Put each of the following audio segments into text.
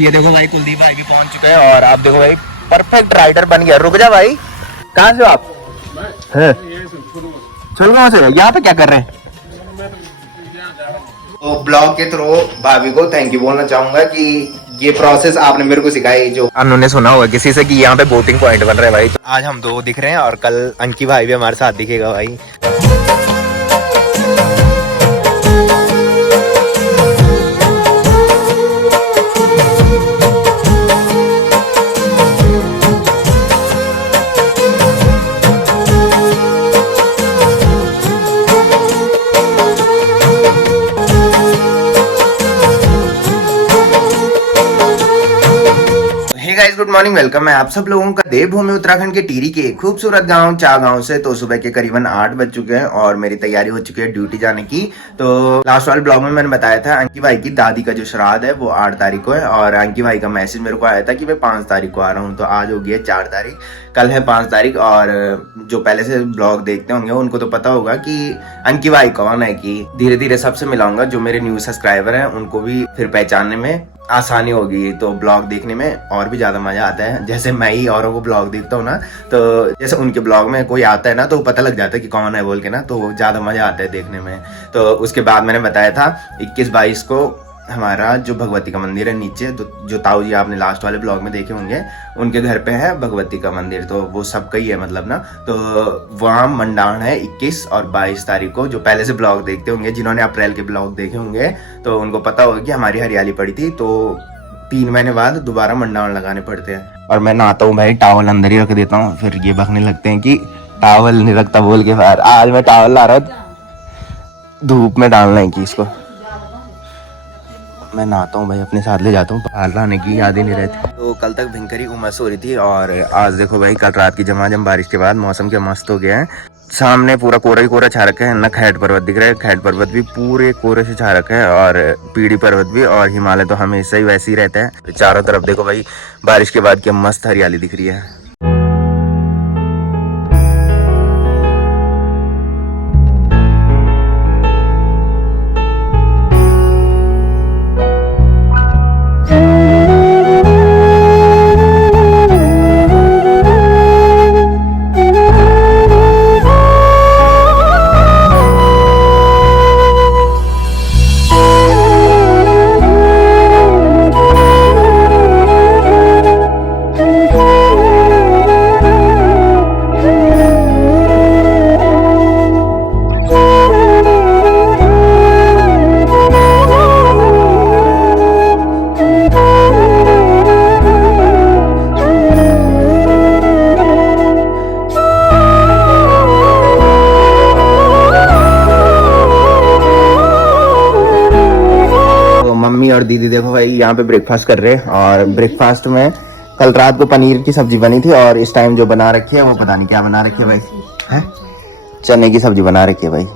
ये देखो भाई कुलदीप भाई भी पहुंच चुके हैं और आप देखो भाई परफेक्ट राइडर बन गया। रुक जा भाई, कहाँ से हो आप? छुलगांव से। यहाँ पे क्या कर रहे हैं? तो ब्लॉग के थ्रू भाभी को थैंक यू बोलना चाहूंगा कि ये प्रोसेस आपने मेरे को सिखाई। जो उन्होंने सुना होगा किसी से कि यहाँ पे बोटिंग पॉइंट बन रहा है भाई, तो आज हम दो दिख रहे हैं और कल अंकी भाई भी हमारे साथ दिखेगा भाई। गाइस गुड मॉर्निंग, वेलकम है आप सब लोगों का देवभूमि उत्तराखंड के टिहरी के खूबसूरत गांव चा गांव से। तो सुबह के करीबन 8 बज चुके हैं और मेरी तैयारी हो चुकी है ड्यूटी जाने की। तो लास्ट वाले ब्लॉग में मैंने बताया था अंकी भाई की दादी का जो श्राद्ध है वो 8 तारीख को है और अंकी भाई का मैसेज मेरे को आया था कि मैं 5 तारीख को आ रहा हूँ। तो आज हो गई है 4 तारीख, कल है 5 तारीख। और जो पहले से ब्लॉग देखते होंगे उनको तो पता होगा कि अंकी भाई कौन है। कि धीरे धीरे सबसे मिलाऊंगा, जो मेरे न्यू सब्सक्राइबर हैं उनको भी फिर पहचानने में आसानी होगी, तो ब्लॉग देखने में और भी ज्यादा मजा आता है। जैसे मैं ही औरों को ब्लॉग देखता हूँ ना, तो जैसे उनके ब्लॉग में कोई आता है ना तो पता लग जाता है कि कौन है बोल के ना, तो ज्यादा मजा आता है देखने में। तो उसके बाद मैंने बताया था 21-22 को हमारा जो भगवती का मंदिर है नीचे, जो ताऊ जी आपने लास्ट वाले ब्लॉग में देखे होंगे, उनके घर पे है भगवती का मंदिर। तो वो सबका ही है मतलब ना। तो वहाँ मंडाण है 21 और 22 तारीख को। जो पहले से ब्लॉग देखते होंगे, जिन्होंने अप्रैल के ब्लॉग देखे होंगे, तो उनको पता होगा कि हमारी हरियाली पड़ी थी। तो 3 महीने बाद दोबारा मंडाण लगाने पड़ते हैं। और मैं नहाता हूँ भाई, टावल अंदर ही रख देता हूँ, फिर ये बकने लगते हैं कि टावल नहीं रखता बोल के। बाहर आज मैं टावल ला रहा हूँ, धूप में डालना है कि इसको मैं नहाता हूँ भाई, अपने साथ ले जाता हूँ, बाहर नहाने की याद ही नहीं रहती। तो कल तक भयंकर उमस हो रही थी और आज देखो भाई कल रात की झमाझम बारिश के बाद मौसम क्या मस्त हो गया है। सामने पूरा कोरा ही कोरा छा रखा है ना, खैट पर्वत दिख रहा है, खैट पर्वत भी पूरे कोरे से छा रखा है और पीढ़ी पर्वत भी, और हिमालय तो हमेशा ही वैसे ही रहता है। चारों तरफ देखो भाई बारिश के बाद क्या मस्त हरियाली दिख रही है। मम्मी और दीदी देखो भाई यहाँ पे ब्रेकफास्ट कर रहे हैं और ब्रेकफास्ट में कल रात को पनीर की सब्जी बनी थी और इस टाइम जो बना रखी है वो पता नहीं क्या बना रखी है भाई, है चने की सब्जी बना रखी है भाई।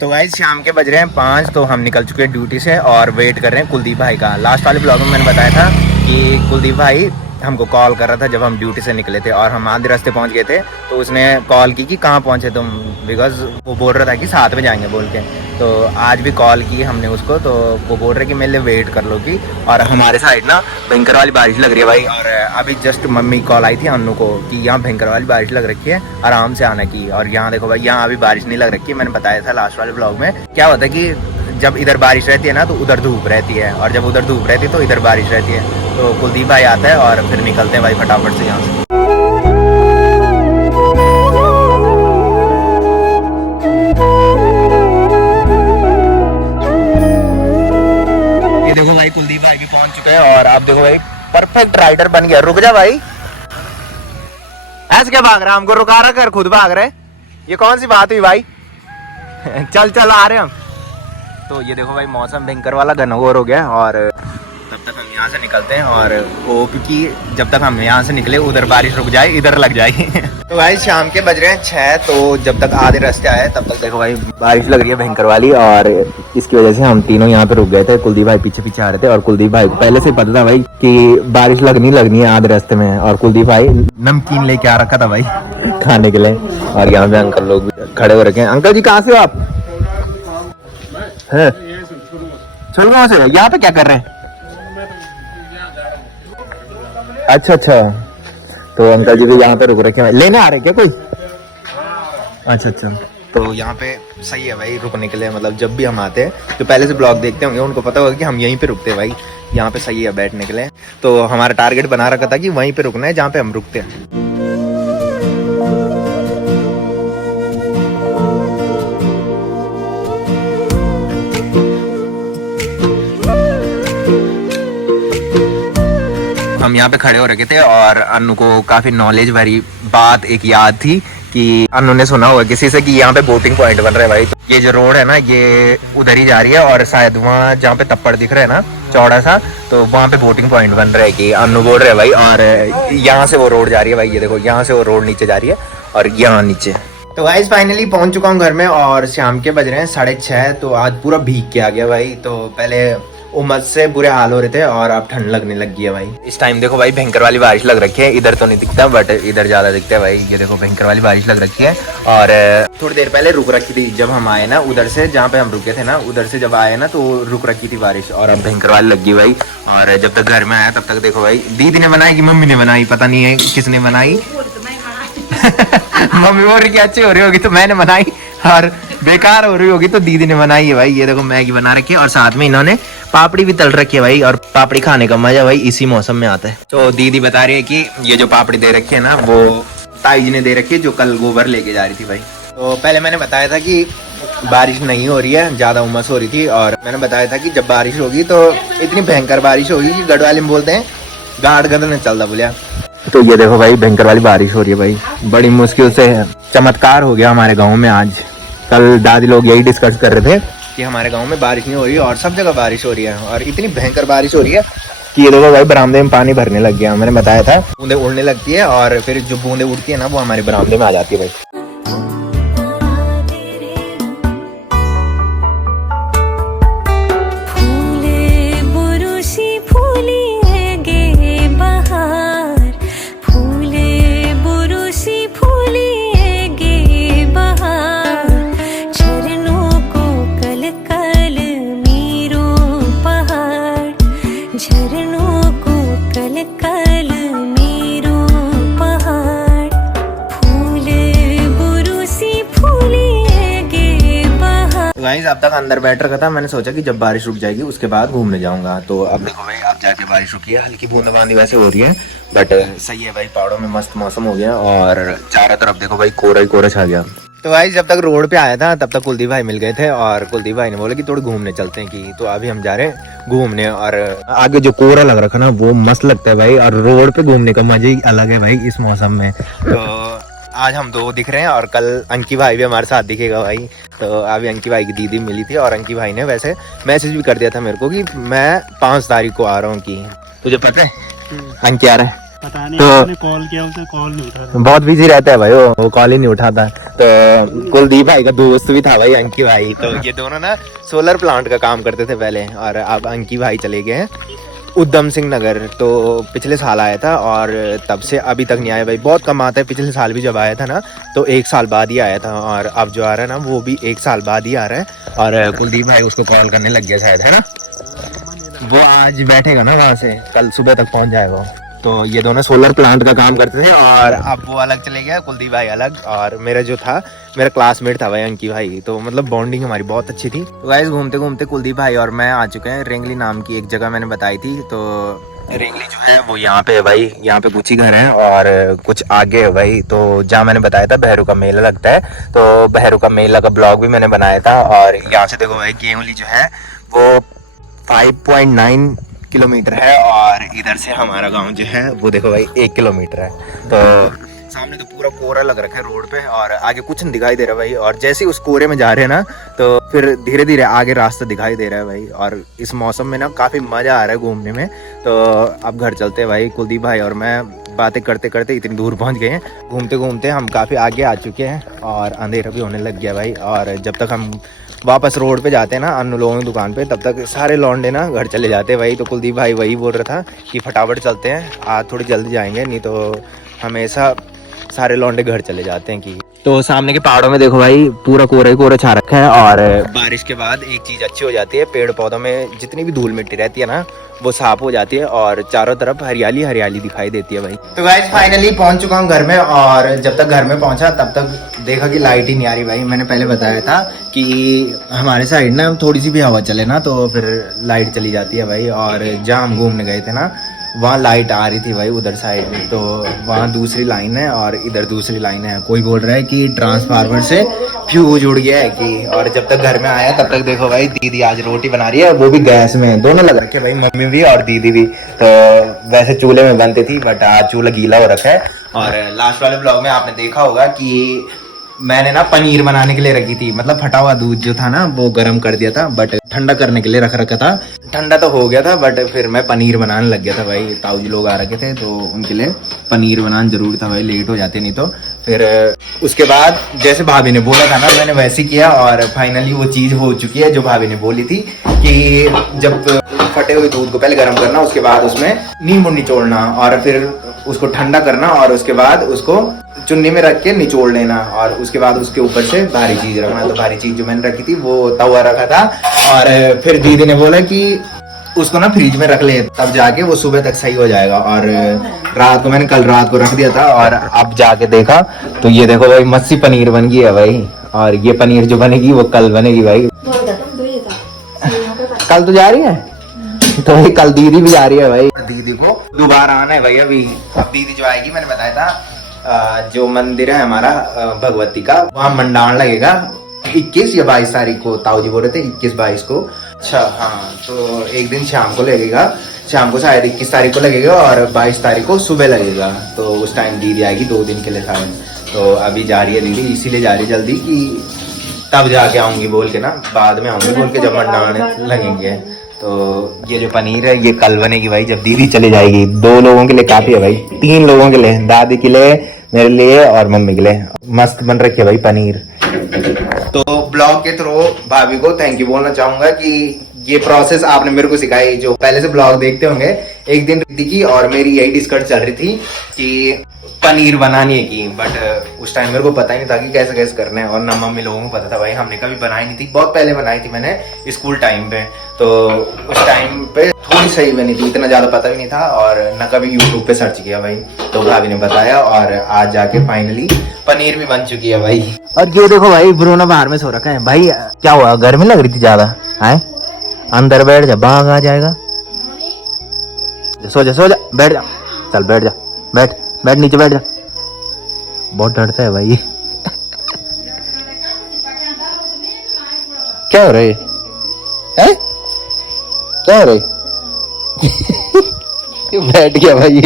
तो गाइस शाम के बज रहे हैं 5, तो हम निकल चुके हैं ड्यूटी से और वेट कर रहे हैं कुलदीप भाई का। लास्ट वाले ब्लॉग में मैंने बताया था कि कुलदीप भाई हमको कॉल कर रहा था जब हम ड्यूटी से निकले थे और हम आधे रास्ते पहुंच गए थे। तो उसने कॉल की कि कहाँ पहुंचे तुम, बिकॉज वो बोल रहा था कि 7 में जाएंगे बोल के। तो आज भी कॉल की हमने उसको, तो वो बोल रहे कि मेरे लिए वेट कर लो कि। और हमारे साइड ना भयंकर वाली बारिश लग रही है भाई। और अभी जस्ट मम्मी कॉल आई थी अन्नू को कि यहाँ भयंकर वाली बारिश लग रखी है, आराम से आना की। और यहाँ देखो भाई यहाँ अभी बारिश नहीं लग रखी है। मैंने बताया था लास्ट वाले ब्लॉग में क्या होता है कि जब इधर बारिश रहती है ना तो उधर धूप रहती है, और जब उधर धूप रहती है तो इधर बारिश रहती है। तो कुलदीप भाई आता है और फिर निकलते हैं भाई फटाफट से यहाँ से। ये देखो भाई कुलदीप भाई भी पहुंच चुके हैं और आप देखो भाई परफेक्ट राइडर बन गया। रुक जा भाई, ऐसे क्या भाग रहा है, हमको रुका रहा कर खुद भाग रहे, ये कौन सी बात हुई भाई। चल चल आ रहे हम। तो ये देखो भाई मौसम भयंकर वाला घनघोर हो गया और तब तक हम यहाँ से निकलते हैं और होप कि जब तक हम यहाँ से निकले उधर बारिश रुक जाए, इधर लग जाए। तो भाई शाम के बज रहे हैं 6, तो जब तक आधे रास्ते आए तब तक देखो भाई बारिश लग रही है भयंकर वाली, और इसकी वजह से हम तीनों यहाँ पे रुक गए थे। कुलदीप भाई पीछे पीछे आ रहे थे और कुलदीप भाई को पहले से पता था भाई कि बारिश लगनी है आधे रास्ते में, और कुलदीप भाई नमकीन लेके आ रखा था भाई खाने के लिए। और यहाँ पे अंकल लोग खड़े हो रखे हैं। अंकल जी कहाँ से हो आप? है छलगांव से? यहाँ पे क्या कर रहे हैं? अच्छा अच्छा, तो अंकल जी भी यहाँ पे रुक रखे हैं, लेने आ रहे क्या कोई? अच्छा अच्छा, तो यहाँ पे सही है भाई रुकने के लिए। मतलब जब भी हम आते हैं तो पहले से ब्लॉग देखते होंगे, उनको पता होगा कि हम यहीं पे रुकते हैं भाई। यहाँ पे सही है बैठने के लिए। तो हमारा टारगेट बना रखा था कि वहीं पे रुकना है जहाँ पे हम रुकते हैं। हम यहाँ पे खड़े हो रखे थे और अनु को काफी नॉलेज भरी बात एक याद थी कि अनु ने सुना होगा किसी से कि यहाँ पे बोटिंग पॉइंट बन रहा है भाई। तो ये जो रोड है ना ये उधर ही जा रही है, और शायद वहाँ जहाँ पे तप्पड़ दिख रहा है ना चौड़ा सा, तो वहाँ पे बोटिंग पॉइंट बन रहा है कि अनु बोल रहे है भाई। और यहाँ से वो रोड जा रही है भाई, ये देखो यहाँ से वो रोड नीचे जा रही है और यहाँ नीचे। तो गाइस फाइनली पहुंच चुका हूँ घर में और शाम के बज रहे हैं 6:30। तो आज पूरा भीग के आ गया भाई। तो पहले उमस से बुरे हाल हो रहे थे और अब ठंड लगने लग गई है भाई। इस टाइम देखो भाई भयंकर वाली बारिश लग रखी है। इधर तो नहीं दिखता बट इधर ज्यादा दिखता है भाई। ये देखो भयंकर वाली बारिश लग रखी है। और थोड़ी देर पहले रुक रखी थी जब हम आए ना उधर से, जहाँ पे हम रुके थे ना उधर से जब आए ना तो रुक रखी थी बारिश, और अब भयंकर वाली लग गई भाई। और जब तक घर में आया तब तक देखो भाई दीदी ने बनाई कि मम्मी ने बनाई, पता नहीं है किसने बनाई। मम्मी बोल रही कि अच्छी हो रही होगी तो मैंने बनाई, और बेकार हो रही होगी तो दीदी ने बनाई है भाई। ये देखो मैगी बना रखी है और साथ में इन्होंने पापड़ी भी तल रखी है भाई। और पापड़ी खाने का मजा भाई इसी मौसम में आता है। तो दीदी बता रही है कि ये जो पापड़ी दे रखी है ना वो ताई जी ने दे रखी है, जो कल गोबर लेके जा रही थी भाई। तो पहले मैंने बताया था कि बारिश नहीं हो रही है, ज्यादा उमस हो रही थी, और मैंने बताया था कि जब बारिश होगी तो इतनी भयंकर बारिश होगी कि गढ़वाली में बोलते हैं गाड़ गदन चलता बोलिया। तो ये देखो भाई भयंकर वाली बारिश हो रही है भाई, बड़ी मुश्किल से चमत्कार हो गया हमारे गाँव में आज। कल दादी लोग यही डिस्कस कर रहे थे कि हमारे गांव में बारिश नहीं हो रही है और सब जगह बारिश हो रही है, और इतनी भयंकर बारिश हो रही है कि ये देखो भाई बरामदे में पानी भरने लग गया। मैंने बताया था बूंदे उड़ने लगती है और फिर जो बूंदे उड़ती है ना वो हमारे बरामदे में आ जाती है भाई। गाइस अब तक अंदर बैठ रखा था, मैंने सोचा कि जब बारिश रुक जाएगी उसके बाद घूमने जाऊंगा। तो अब देखो भाई अब जाके बारिश रुकी है, हल्की बूंदाबांदी वैसे हो रही है बट सही है भाई। पहाड़ों में मस्त मौसम हो गया और चारों तरफ देखो भाई कोहरा ही कोहरा छा गया। तो भाई जब तक रोड पे आया था तब तक कुलदीप भाई मिल गए थे और कुलदीप भाई ने बोला कि थोड़ा घूमने चलते हैं कि, तो अभी हम जा रहे हैं घूमने। और आगे जो कोहरा लग रखा ना वो मस्त लगता है भाई, और रोड पे घूमने का मजा ही अलग है भाई इस मौसम में। तो आज हम दो दिख रहे हैं और कल अंकी भाई भी हमारे साथ दिखेगा भाई। तो अभी अंकी भाई की दीदी मिली थी और अंकी भाई ने वैसे मैसेज भी कर दिया था मेरे को कि मैं 5 तारीख को आ रहा हूँ। कि तुझे पता है अंकी आ रहा है? पता नहीं, तो कॉल किया उसे, कॉल नहीं उठा। बहुत बिजी रहता है भाई वो कॉल ही नहीं उठाता। तो कुलदीप भाई का दोस्त भी था भाई अंकी भाई। तो ये दोनों ना सोलर प्लांट का काम करते थे पहले, और अब अंकी भाई चले गए हैं उधम सिंह नगर। तो पिछले साल आया था और तब से अभी तक नहीं आया भाई। बहुत कम आता है, पिछले साल भी जब आया था ना तो 1 साल बाद ही आया था, और अब जो आ रहा है ना वो भी 1 साल बाद ही आ रहा है। और कुलदीप भाई उसको कॉल करने लग गया शायद, है ना? वो आज बैठेगा ना वहाँ से, कल सुबह तक पहुँच जाएगा। तो ये दोनों सोलर प्लांट का काम करते थे और अब वो अलग चले गया, कुलदीप भाई अलग। और मेरा जो था मेरा क्लासमेट था भाई अंकी भाई, तो मतलब बॉन्डिंग हमारी बहुत अच्छी थी। तो गाइस घूमते घूमते कुलदीप भाई और मैं आ चुके हैं रेंगली नाम की एक जगह, मैंने बताई थी। तो रेंगली जो है वो यहाँ पे है भाई, यहाँ पे कुछ ही घर है और कुछ आगे है भाई। तो जहाँ मैंने बताया था बहरू का मेला लगता है, तो बहरू का मेला का ब्लॉग भी मैंने बनाया था। और यहाँ से देखो भाई गेहूली जो है वो 5.9 किलोमीटर है, और इधर से हमारा गांव जो है वो देखो भाई 1 किलोमीटर है। तो सामने तो पूरा कोहरा लग रखा है रोड पे और आगे कुछ नहीं दिखाई दे रहा भाई। और जैसे ही उस कोहरे में जा रहे हैं ना तो फिर धीरे धीरे आगे रास्ता दिखाई दे रहा है भाई। और इस मौसम में ना काफ़ी मज़ा आ रहा है घूमने में। तो अब घर चलते हैं भाई। कुलदीप भाई और मैं बातें करते करते इतनी दूर पहुंच गए हैं। घूमते घूमते हम काफ़ी आगे आ चुके हैं और अंधेरा भी होने लग गया भाई। और जब तक हम वापस रोड पे जाते हैं ना अन्य लोगों की दुकान पे, तब तक सारे लौंडे ना घर चले जाते हैं भाई। तो कुलदीप भाई वही बोल रहा था कि फटाफट चलते हैं, आज थोड़ी जल्दी जाएंगे, नहीं तो हमेशा सारे लौंडे घर चले जाते हैं। कि तो सामने के पहाड़ों में देखो भाई पूरा कोहरा ही कोहरा छा रखा है। और बारिश के बाद एक चीज़ अच्छी हो जाती है, पेड़ पौधों में जितनी भी धूल मिट्टी रहती है ना वो साफ हो जाती है और चारों तरफ हरियाली हरियाली दिखाई देती है भाई। तो गाइस फाइनली पहुंच चुका हूं घर में। और जब तक घर में पहुंचा तब तक देखा कि लाइट ही नहीं आ रही भाई। मैंने पहले बताया था कि हमारे साइड ना थोड़ी सी भी हवा चले ना तो फिर लाइट चली जाती है भाई। और जहाँ हम घूमने गए थे ना वहाँ लाइट आ रही थी भाई उधर साइड में, तो वहाँ दूसरी लाइन है और इधर दूसरी लाइन है। कोई बोल रहा है कि ट्रांसफार्मर से फ्यूज उड़ गया है कि। और जब तक घर में आया तब तक देखो भाई दीदी आज रोटी बना रही है, वो भी गैस में, दोनों लग रखे भाई, मम्मी भी और दीदी भी। तो वैसे चूल्हे में बनती थी बट आज चूल्हा गीला हो रखा है। और लास्ट वाले ब्लॉग में आपने देखा होगा कि मैंने ना पनीर बनाने के लिए रखी थी, मतलब फटा हुआ दूध जो था ना वो गर्म कर दिया था बट ठंडा करने के लिए रख रखा था। ठंडा तो हो गया था बट फिर मैं पनीर बनाने लग गया था भाई। ताऊ जी लोग आ रखे थे तो उनके लिए पनीर बनाना जरूर था भाई, लेट हो जाते नहीं तो। फिर उसके बाद जैसे भाभी ने बोला था ना मैंने वैसे किया और फाइनली वो चीज़ हो चुकी है जो भाभी ने बोली थी कि जब फटे हुए दूध को पहले गर्म करना, उसके बाद उसमें नींबू निचोड़ना और फिर उसको ठंडा करना और उसके बाद उसको चुन्नी में रख के निचोड़ लेना और उसके बाद उसके ऊपर से भारी चीज रखना। तो भारी चीज जो मैंने रखी थी वो तवा रखा था। और फिर दीदी ने बोला कि उसको ना फ्रिज में रख ले, तब जाके वो सुबह तक सही हो जाएगा। और रात को मैंने कल रात को रख दिया था और अब जाके देखा तो ये देखो भाई मस्सी पनीर बन गई है भाई। और ये पनीर जो बनेगी वो कल बनेगी भाई। कल तो जा रही है तो भाई कल दीदी भी जा रही है भाई। दीदी को दोबारा आना है भाई। अभी अब दीदी जो आएगी मैंने बताया था जो मंदिर है हमारा भगवती का, वहाँ मंडान लगेगा 21 या 22 तारीख को। ताऊ जी बोल रहे थे 21-22 को। अच्छा हाँ, तो एक दिन शाम को लगेगा, शाम को शायद 21 तारीख को लगेगा और 22 तारीख को सुबह लगेगा। तो उस टाइम दीदी आएगी 2 दिन के लिए शायद। तो अभी जा रही है दीदी, इसीलिए जा रही है जल्दी कि तब जाके आऊंगी बोल के ना, बाद में आऊंगी बोल के जब मंडान लगेंगे। तो ये जो पनीर है ये कल बनेगी भाई जब दीदी चली जाएगी। 2 लोगों के लिए काफी है भाई, 3 लोगों के लिए, दादी के लिए, मेरे लिए और मम्मी के लिए। मस्त बन रखी है भाई पनीर। तो ब्लॉग के थ्रू भाभी को थैंक यू बोलना चाहूंगा कि ये प्रोसेस आपने मेरे को सिखाई। जो पहले से ब्लॉग देखते होंगे, एक दिन रिद्धि की और मेरी यही डिस्कस चल रही थी कि पनीर बनानी है की, बट उस टाइम मेरे को पता ही नहीं था कि कैसे कैसे करना है। और ना मम्मी लोगों को पता था भाई, हमने कभी बनाई नहीं थी। बहुत पहले बनाई थी मैंने स्कूल टाइम पे, तो उस टाइम पे थोड़ी सही बनी थी, इतना ज्यादा पता भी नहीं था और न कभी यूट्यूब पे सर्च किया भाई। तो भाभी ने बताया और आज जाके फाइनली पनीर भी बन चुकी है भाई। और ये देखो भाई ब्रूनो बाहर में सो रखा है भाई। क्या हुआ, गर्मी लग रही थी ज्यादा? है अंदर बैठ जा, बाघ आ जाएगा। सो जा बैठ जा, चल बैठ जा, बैठ नीचे बैठ जा। बहुत डरता है भाई। क्या हो रहा है? क्या हो रहा है? बैठ गया भाई।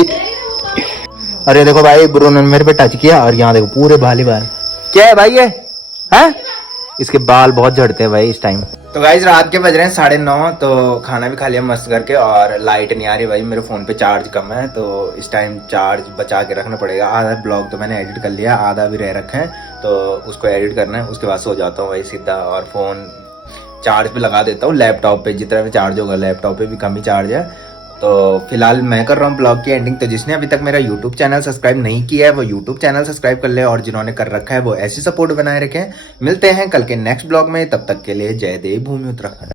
अरे देखो भाई ब्रूनो ने मेरे पे टच किया और यहाँ देखो पूरे बाल ही बाल। क्या है भाई ये? हैं? इसके बाल बहुत झड़ते हैं भाई इस टाइम। तो गाइस रात के बज रहे हैं 9:30, तो खाना भी खा लिया मस्त करके और लाइट नहीं आ रही भाई। मेरे फोन पे चार्ज कम है तो इस टाइम चार्ज बचा के रखना पड़ेगा। आधा ब्लॉग तो मैंने एडिट कर लिया, आधा भी रह रखा है तो उसको एडिट करना है। उसके बाद सो जाता हूँ भाई सीधा और फोन चार्ज पे लगा देता हूँ लैपटॉप पे। जितना भी चार्ज होगा लैपटॉप पे भी कम ही चार्ज है। तो फिलहाल मैं कर रहा हूँ ब्लॉग की एंडिंग। तो जिसने अभी तक मेरा यूट्यूब चैनल सब्सक्राइब नहीं किया है वो यूट्यूब चैनल सब्सक्राइब कर ले और जिन्होंने कर रखा है वो ऐसी सपोर्ट बनाए रखें। मिलते हैं कल के नेक्स्ट ब्लॉग में, तब तक के लिए जय देव भूमि उत्तराखंड।